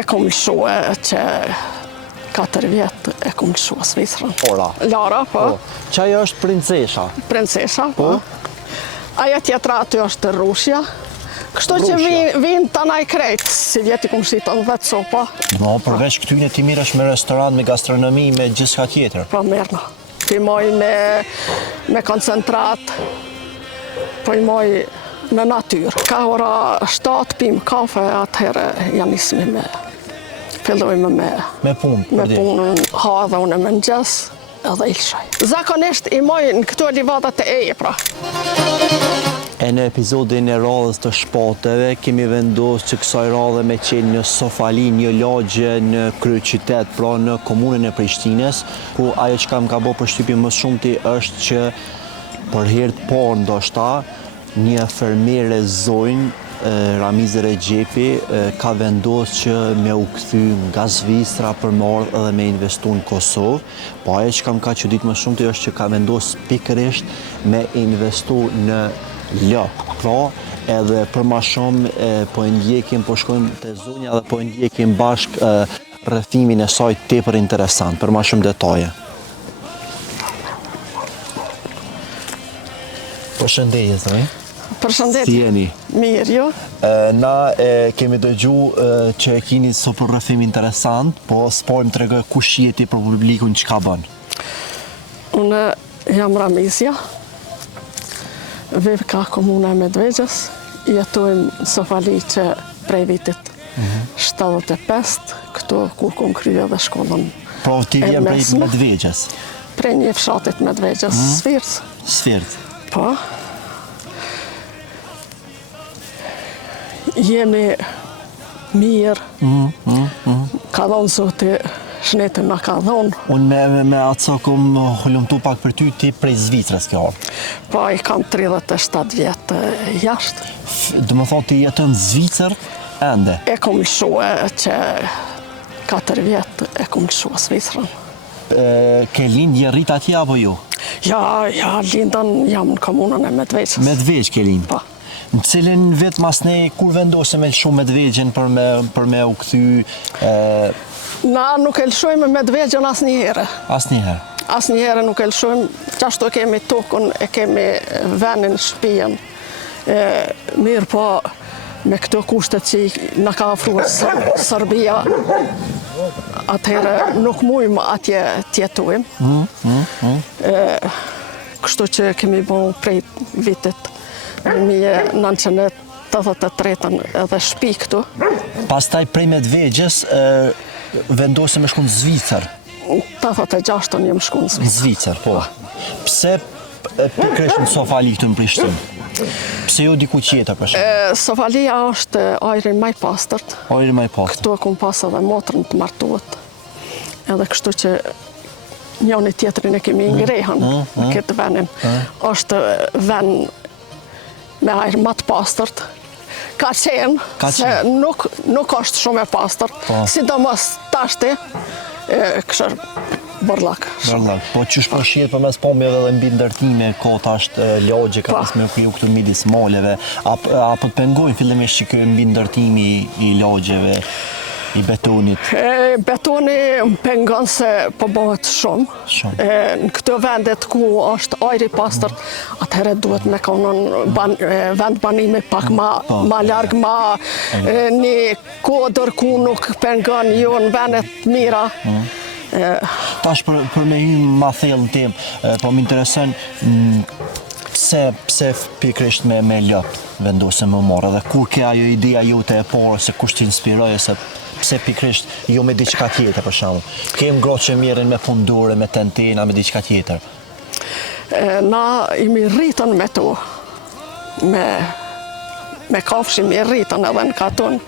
E kom lëshue që 4 vjetë e kom lëshue Svicrën. Lara, po. Qaj është princesha? Princesha, po. Aja tjetra aty është Rushja. Kështu që vinë të naj krejtë, si vjeti kom shqitën 10 sopa. No, përveç këtyne ti mirësh me restoran, me gastronomi, me gjithka tjetër. Po, mirëna. Pimoj me koncentrat, pimoj në natyrë. Ka ora 7 pim kafe, atëherë jam ismi fillojme me punë. Me punën, ha dhe unë me mëngjes edhe ilshaj. Zakonisht i moj në këtu livadat e epra. E në epizodin e radhës të shpateve, kemi vendosë që kësaj radhe me qenë në Sofali, një lagje në kryeqytet, pra në komunën e Prishtines, ku ajo që kam ka bo përshtypje më shumëti është që për herë të parë ndoshta, një fermere zonjë, Ramize Regjepi, ka vendosë që me u kthy nga Zvicra për me ardhë edhe me investu në Kosovë, po ajo që kam ka çudit më shumëti është që ka vendosë pikërisht me investu në Lë, pra edhe për ma shumë po e ndjekim, po shkojmë të zonja dhe po e ndjekim bashkë rrëfimin e saj tepër interesant, për ma shumë detaje. Përshëndetje, zëri. Përshëndetje. Si jeni? Mirë, jo. Na kemi dëgju që e kini super rrëfim interesant, po s'po më tregoj kush jeti për publikun që ka bën. Unë jam Ramizja. Viv ka komuna e Medvegjës, jetojmë në Sofali që prej vitit 75, këtu ku kom kryo dhe shkollën. Pra ti vjen prej Medvegjës? Prej një fshatit Medvegjës, Svirc. Svirc. Po. Jemi mirë, ka dhonë zoti shnetën nga ka dhonë. Unë me atë kom hullumtu pak për ty, ti prej Zvicrës ke orë. Po, i kam 37 vjetë jashtë. Dë më thonë ti jetën Zvicër ende? E kom lëshue që 4 vjetë e kom lëshue Svicrën. Ke lindë je rrit atje apo ju? Ja, lindën jam në komunën e Medvegjës. Medvegjë ke lindë? Po. Në cilin vetë mas ne kur vendose me lëshu Medvegjën për me u kthy? Na nuk e lëshojmë Medvegjën asë njëherë. Asë njëherë? Asë njëherë nuk e lëshojmë, qashtu e kemi tokën, e kemi venin, shpijen. Mirë po, me këto kushtet që në ka afruar Serbia, atëherë nuk mujmë atje tjetujmë. Kështu që kemi bo prej vitit 1983 edhe shpi këtu. Pastaj prej Medvegjës, vendose me shku në Zvicër? 86 jem shku në Zvicër. Zvicër, po. Pse pikërisht në Sofali këtu në Prishtinë? Pse jo diku tjetër për shembull? Sofalia është ajri më i pastërt. Ajri më i pastërt. Këtu kom pas edhe motrën të martuat. Edhe kështu që njëri tjetrin e kemi ngrehën në këtë venin. Është vend me ajrë më të pastërt. Ka qenë, se nuk është shumë e pastërt, sidomos tashti, këshër Borllak. Po qysh po shihet për mes pomjeve dhe mbi ndërtime, kota është lagje, ka pas me kriju këtu midis maleve, apo të pengojnë fillimisht që kjo mbi ndërtimi i lagjeve, i betonit? Betoni më pengon se po bëhet shumë. Në këto vendet ku është ajri pastërt, atëherë duhet me konon vend banimi pak ma larg, ma një kodër ku nuk pengon ju në vendet mira. Tash për me hymë ma thellë në temë, po më interesën pse pikërisht me lëp vendose më marrë, dhe kur ke ajo ideja jote e parë se kush t'inspiroj, se pse pikërisht jo me diçka tjetër për shembull. Kem grotë që mirën me fundore, me tentena, me diçka tjetër. Na imi rritën me to, me kafshim i rritën edhe në katon.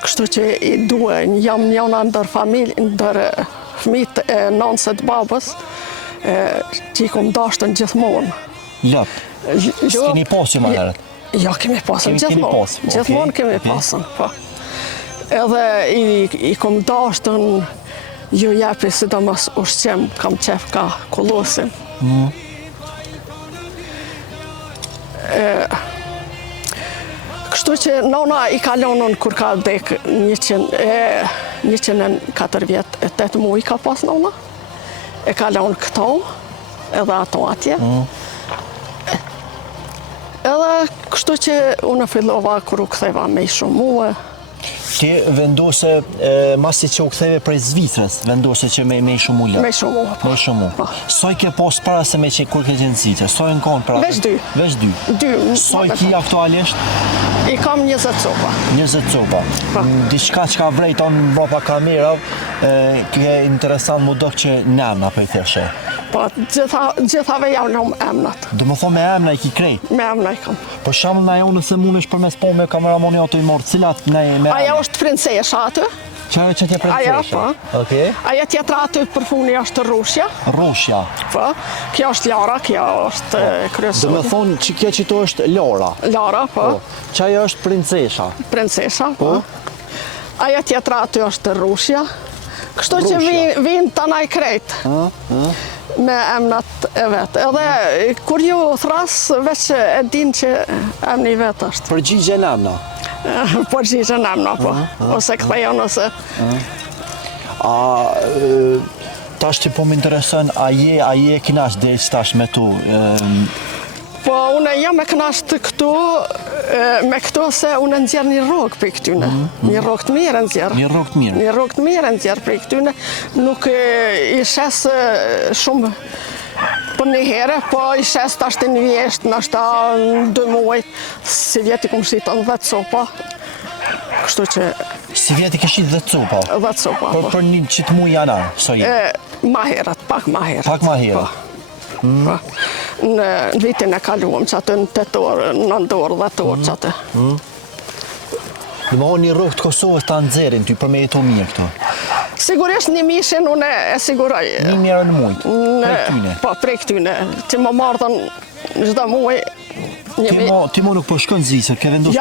Kështu që i duhen, jam njëna ndër familje, ndër fëmijët e nanset babës, që i kom dashtën gjithmonë. Lëp? S'keni pasur më herët? Jo, kemi pasur gjithmonë. Gjithmonë kemi pasur, po. Edhe i kom dashtën, ju jepi sidomos ushqim, kam qef ka kollosin. Kështu Kështu që nona I kalonën kur ka vdek 104 vjet, 8 muaj ka pas nona. E kalon këto, edhe ato atje. Edhe kështu që unë fillova kur u ktheva me shumë muaj. Ti vendose, masi që u ktheve prej Zvicrës, vendose që me shumë ullë? Me shumë muaj. Me shumë muaj. Soj ke pos para se me që kur ke qenë Zvicrë? Soj në konë para? Veç 2. Veç 2. 2. Soj ki aktualisht? I kam 20 copa. 20 copa. Diçka që ka vrejton mbrapa kamerave, ke interesant mu dok që nemna për I theshe. Po, gjithave javnëm emnat. Do më thonë me emna I ki krejt? Me emna I kam. Po shamë na unë se mund është përmes po me kameramoni ato I morë, cilat me emna? Aja është princesha aty. Qare që tje princesha? Aja, po. Okay. Aja tjetra aty për funi është Rushja. Rushja. Po. Kjo është Lara, kjo është kryesore. Do më thonë që kjo qito është Lara? Lara, po. Qaja është princesha? Princesha, po. Aja tjetra aty është Rushja. Kështu që vinë tanaj krejt. Me emnat e vetë. Edhe kur ju thras, veç e din që emni vetë është. Përgjigjen emna? Përgjigjen emna, po. Ose kthejon, ose... Tash që po më interesën, a je kinash dhe stash me tu? Po, unë jam e knasht këtu, me këtu se unë nëzjerë një rogë për këtyne. Një rogë të mirë nëzjerë. Një rogë të mirë? Një rogë të mirë nëzjerë për këtyne. Nuk I shes shumë për një herë, po I shes të ashtë një vjeshtë, në ashtë 2 muaj, si vjeti kumë shqiton 10 copa. Kështu që... Si vjeti ke shqit 10 copa? 10 copa, po. Për një qitë muaj janar, so je? Ma herët, pak ma herët. Pak ma herët? Po. Në vitin e kaluam që atë në 8 orë, 9 orë, 10 orë që atë. Në më një rogë të Kosovës të anëzerin ty për me jetu mirë këto? Sigurisht një mishin unë e siguroj. Një mirë në mujtë, prej këtyne? Po, prej këtyne. Që më mardhen çdo muaj. Ti mo nuk po shkon Zvicër, ke vendosur këtu?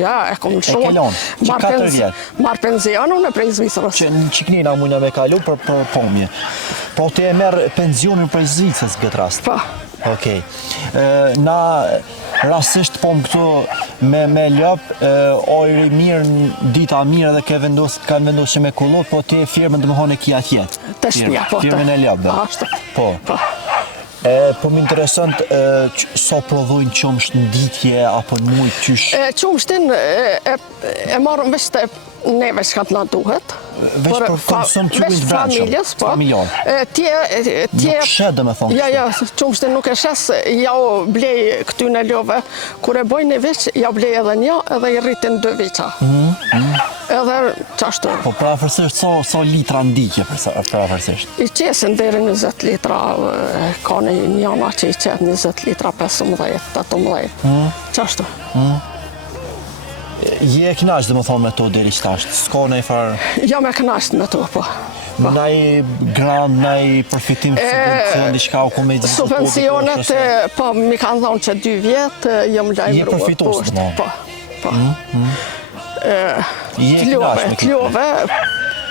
Ja, e kom në shumë. E kelon, që 4 vjetë? Marë penzion unë e prej Zvicërës. Që në qiknina mujna me kalu për pomje. Po ti e merë pensionin prej Zvicës këtë rast? Po. Okej. Na rasisht po më këtu me lëp, ojri mirë, dita mirë dhe kanë vendosur me kullot, po ti e firmën dhe më hone kia tjetë? Të shtja, po. Firmën e lëp, dhe? Ashtë. Po. Po më interesant, so prodhojnë qumsht në ditje, apo në mujtë tysh? Qumshtin e marrëm veç të neve që ka të na duhet. Veç për konsum të ujnë të familjes, po. Familjon. Nuk shet dhe me thonë kështu. Ja, qumshtin nuk e shes, ja o blej këtyne love. Kur e bojnë një veç, ja o blej edhe një, edhe I rritin 2 veqa. Edhe qashtu. Po prafërsisht, so litra ndikje prafërsisht? I qesin deri 20 litra, ka një jana që I qetë 20 litra, 15, 18. Qashtu. Je e knasht dhe më thonë me to deri qëtasht? S'ka në I farë? Jam e knasht me to, po. Naj grant, naj përfitim, subvencion, diçka u ku me gjithë? Subvencionet, po, mi kanë thonë që 2 vjetë, jam lajmëruar. Je përfitos të më? Po. T'ljove,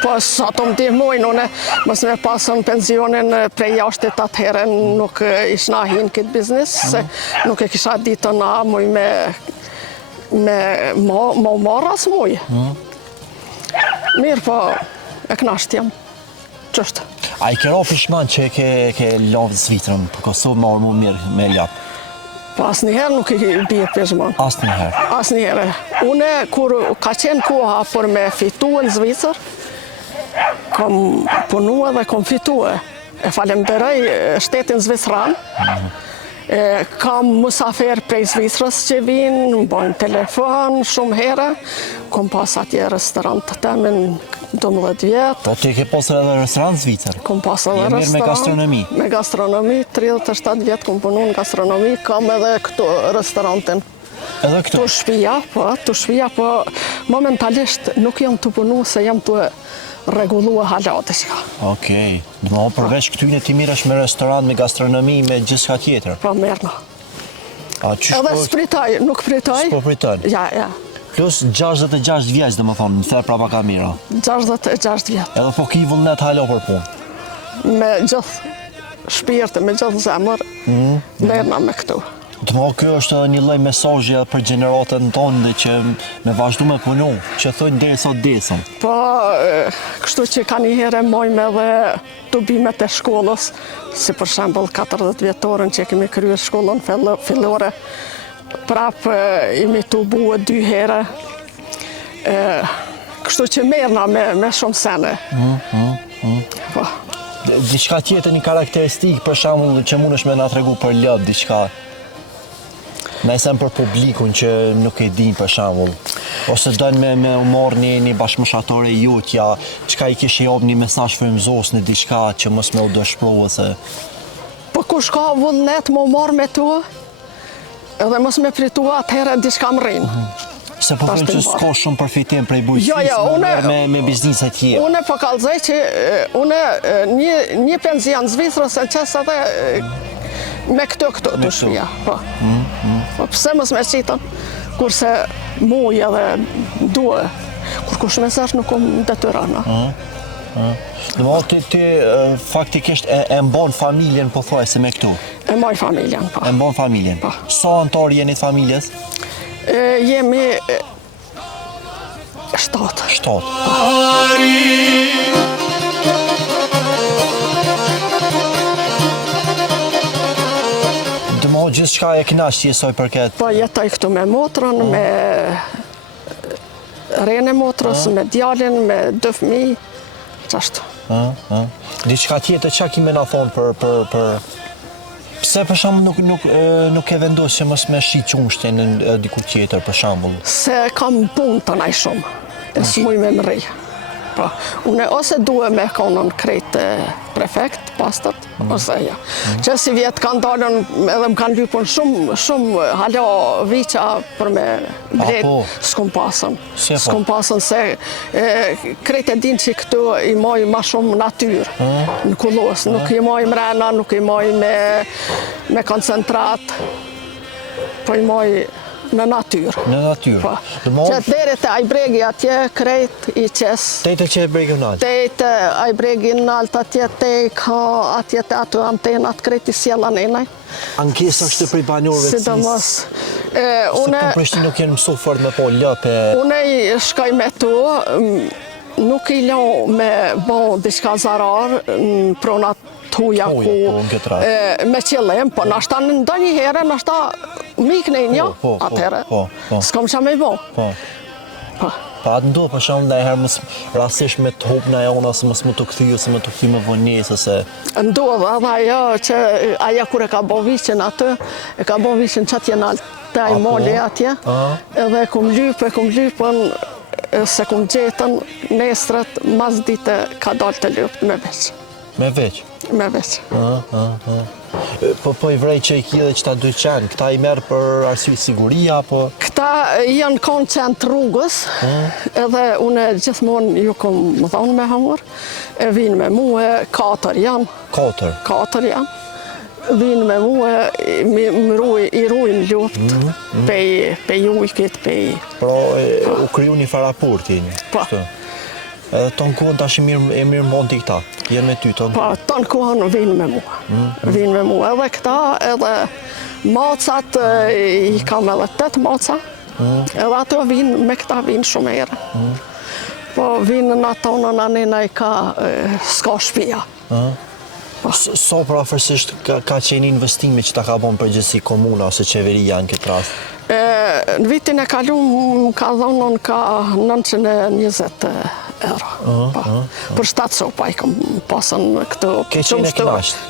po sa të më dihmojnë, une mësë me pasën pensionin prej jashtit atëherën nuk ishna hinë këtë biznis, se nuk e kisha ditë na muj me marrë asë muj. Mirë, po e knasht jam. Qështë? A I kero pishman që ke lavë Zvicrën për Kosovë marrë mu mirë me ljapë? Po asë njëherë nuk I bje pishman. Asë njëherë? Asë njëherë. Une, kur ka qenë koha për me fitu në Zvicër, kom punu edhe kom fitu e falemderoj shtetin Zvicran. Kam musafer prej Zvicrës që vinë, më bojnë telefon shumë herë, kom pas atje restorant të temin 12 vjetë. Po ti ke pasur edhe restorant Zvicër? Kom pas edhe restorant. Mirë me gastronomi? Me gastronomi, 37 vjetë kom punu në gastronomi, kam edhe këtu restorantin. Edhe këtu? Tu shpia, po momentalisht nuk jam të punu se jam të regullua halate që ka. Okej. Dhe më përveç këtyne ti miresh me restorant, me gastronomi, me gjithë tjetër? Po, merna. Edhe s'pritoj, nuk pritoj. S'po pritoj? Ja. Plus 66 vjeç dhe më thonë, në therë prapa kamera. 66 vjetë. Edhe po ki vullnet halo për punë? Me gjithë shpirtë, me gjithë zemër, merna me këtu. Kjo është edhe një lloj mesazhi për gjeneratën tonë dhe që me vazhdu me punu, që thonë deri sot desën. Po, kështu që ka një herë mojmë edhe dobimet e shkollës, si për shembull 40 vjetorën që kemi kryer shkollën fillore, prapë imi të bue 2 herë. Kështu që merrna me shumë sene. Po. Diçka tjetër, një karakteristikë për shembull që mundesh me na tregu për lëp diçka. Nëse për publikun që nuk e din për shembull, ose dojnë me marrë një bashkëmoshatore jutja, çka i kish jap një mesazh frymëzues në diçka që mos më u dëshpërua se. Po kush ka vullnet më marrë me tu, edhe mos me pritua atëherë diçka më rrinë. Se po thënë që s'ka shumë përfitim prej bujqësisë me biznise tjera. Unë po kallëzoj që një penzion Zvicrës e qes edhe me këto të shpia. Po pse mos me qitën, kurse muj edhe duhe, kur kush mesash nuk më detyrana. Ti faktikisht e mbon familjen po thuaj se me këtu? E mbon familjen, po. E mbon familjen? Po. Sa antar jeni të familjes? Jemi 7. 7. Dëmo gjithë shka e knaq që jesoj përket? Po jetoj këtu me motrën, me rene motrës, me djalin, me 2 fëmijë, qashtu. Diçka tjetër çka kime na thonë për pse për shembull nuk e vendos që mos me shi qumshtin diku tjetër për shembull? Se kam punë të naj shumë, e s'muj me më rri. Po, une ose duhe me konën krejt prefekt, pastët, ose ja. Që si vjetë kanë dalën edhe më kanë lypën shumë hala viqa për me blet, s'kom pasën. S'kom pasën se krejt e din që këtu i moj ma shumë natyrë në kullos. Nuk i moj mrena, nuk i moj me koncentrat, po i moj në natyrë. Në natyrë. Po. Që deri te ajbregi atje, krejt i qes. Tejtë që e bregi në altë? Tejtë ajbregi në altë atje, ka atje te ato antenat, krejt i sjella nenaj. Ankesa është prej banjorëve? Sidomos. Se për Prishtinë nuk jenë mësu fort me po lëpe? Une i shkoj me tu, nuk i lon me bon diçka zarar në pronat tuja ku me qëllim, po nashta në ndonjë herë, nashta mikne i një, atëherë, s'kom qa me i bo. Pa atë ndodhë për shumë dhe e herë rasisht me të hop në jona, se mësë më të këthy, ose më të këthy me vënjesë, ose... Ndodhë, edhe ajo që aja kur e ka bo vishën atë, e ka bo vishën që atje në altë i moli atje, edhe kum lypën, se kum gjetën, nesrët, mas dite ka dalë të lypët me veç. Me veç? Me veç. Po i vrej që i kje dhe qëta dyqen, këta i merë për arsye siguria, po... Këta janë konë qenë rrugës, edhe une gjithmonë ju kom më dhonë me hamur, e vinë me muhe, 4 janë. 4? 4 janë. Vinë me muhe, i rujnë luft, pe ujkit, pe... Pro, u kryu një farapurti? Po. Edhe tonë kohën tash e mirë mbon t'i këta, jenë me ty tonë? Po, tonë kohën vinë me mua. Vinë me mua edhe këta, edhe macat, i kam edhe 8 maca, edhe ato vinë, me këta vinë shumë herë. Po, vinë në tonën anena i ka s'ka shpia. So prafërsisht ka qenë investimi që ta ka bon përgjithësi komuna ose qeveria në këtë rast? Në vitin e kalum ka dhonën ka 920 euro. Për 7 sopa i kom pasën këtë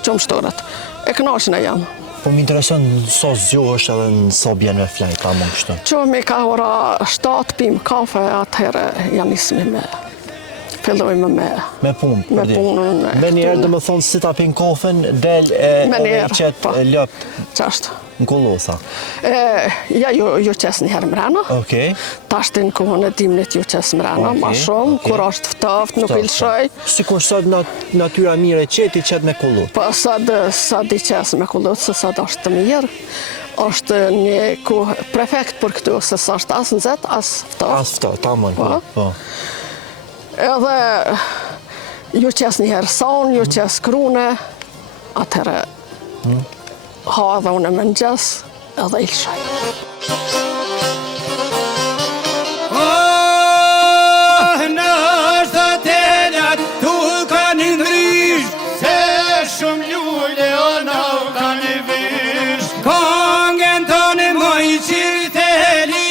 qumshtorët. E knaqën e jam. Po më intereson so zgjohë është edhe në so bjen me flaj, ka më kështë? Qëmi ka ora 7 pim kafe, atëherë janë ismi me... Fillojme me punë. Me punën. Me njerë dhe më thonë si ta pinë kofen, del e qëtë lëpt. Qashtë. Në kollosa. Ja, ju qesë njëherë mrena. Okej. Tashti në kohën e dimnit ju qesë mrena, ma shumë, kur është ftoft, nuk ilshoj. Sikur sot natyra mire qëti qëtë me kollut. Po, sot i qesë me kollut, se sot është të mirë. është një prefekt për këtu, se s'është as nxehtë, as ftohtë. As ftohtë, tamam. Po. Edhe ju qes njëherë son, ju qes krune, atëherë ha edhe unë mëngjes, edhe Ilshaj. Në shtetelat tu kanë ndrysh, se shumë lule o nau kanë vysh. Kongen tonë moj qirteli,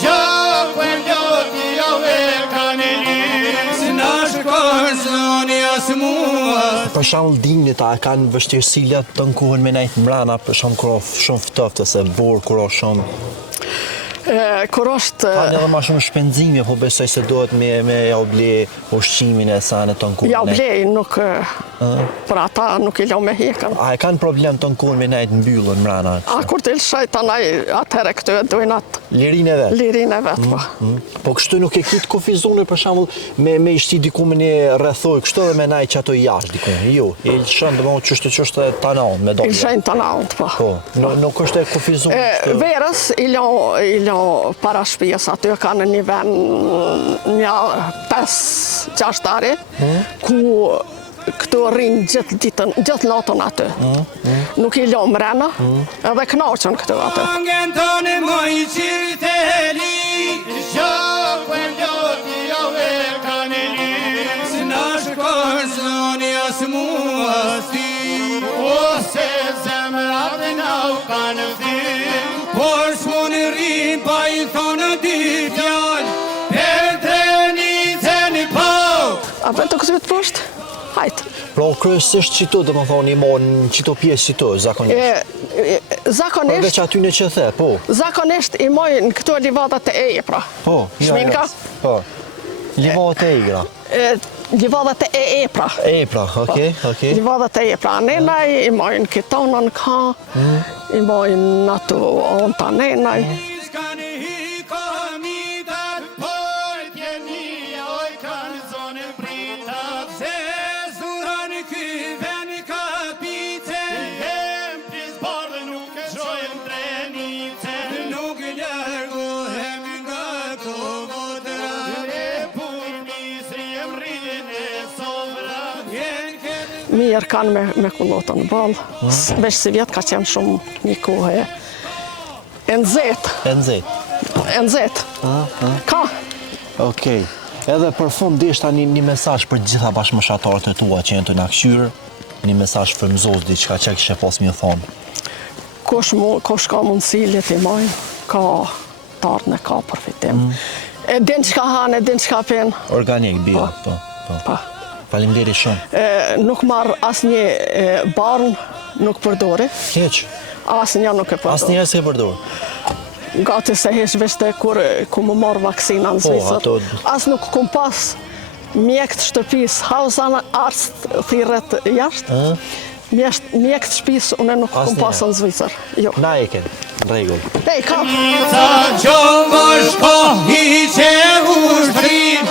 shokën ljoti jo e kanë lys. Në shkonë zoni as muas. Për shembull dinjit a kanë vështirësilat të nkuhen me najtë mbrana, për shembull kur është shumë ftoftë ose burr kur është shumë. Kur është Kanë edhe ma shumë shpenzime, po besoj se duhet me ja ble ushqimin e sane të nkuhen. ja blej, nuk për ata nuk i lau me hekën. A e kanë problem të nkuhen me najtë mbyllën mbrana? A kur të Ilshaj tanaj atëherë këtu e dojnë atë Lirinë e vet. lirinë e vetë, po. Po kështu nuk e kitë kufizune për shembull me i shti diku me një rrethoj, kështu edhe me najtë që ato jashtë diku. Jo, i lëshën dhe më qështë e tanaun me do. Ilshajnë tanaunt, po. Po, nuk është e kufizune. Verës i lau para shtëpisë aty kanë një vend një 5-6 ari ku këtu rrinë gjithë ditën, gjithë natën aty. Nuk i lau mrena, edhe knaqën këtu aty. Kongen tonë moj qirteli, shokën ljoti jo e kanë lys. Në shkonë zoni as muas ti, ose zemrat nau kanë vdim. Por s'mun rrim pa i thonë dy fjallë, per trenicën i pau. A vetë këtë të poshtë? Hajtë. Pra kryesisht qito, dhe më thonë, i monë qito pjesë qito, zakonisht. Zakonisht, Përveç aty në që the, po. zakonisht i mojnë këto livadat e epra. Po, Shminka? Po. Livadat e igra. Livadat e epra. Pra, okej. Livadat e epra. Nenaj i mojnë kitonën ka, i mojnë ato onta nenaj. S'kanë hi komitat, por t'jeni oj kanë zonë britat. Se zuran ky ven kapice, jem plis bardë nuk e qojnë drenice. Nuk ljargohem nga komotra, e pun misri e mrin e sobra. Jen këtë Mirë kanë me kullotën balë. Veç si vjetë ka qenë shumë një kohë e nëzet. E nëzet. E nëzet. Ka. Okej. Edhe për fund deshta një mesazh për gjitha bashkëmoshatarët e tua që janë të na kqyrë, një mesazh frymëzues diçka që kishe pas më thonë. Kush ka mundësi le t'i majnë, ka tarën e ka përfitim. E din çka hanë, e din çka pen. Organik bie, po. Pa. Faleminderit shumë. Nuk marr asnjë barn, nuk përdori. Keq. Asnjë nuk e përdor. Asnjëherë s'e përdor. Gati se hesh veç te kur ku më marr vaksina në Zvicër. ato- As nuk kum pas mjek të shtëpisë, hausan arst thirret jashtë. Mjek të shtëpisë unë nuk kum Asnjëherë. pas në Zvicër. Jo. Na e ke. Rregull. Ej, ka. Sa qëmë shko i që ushtrim,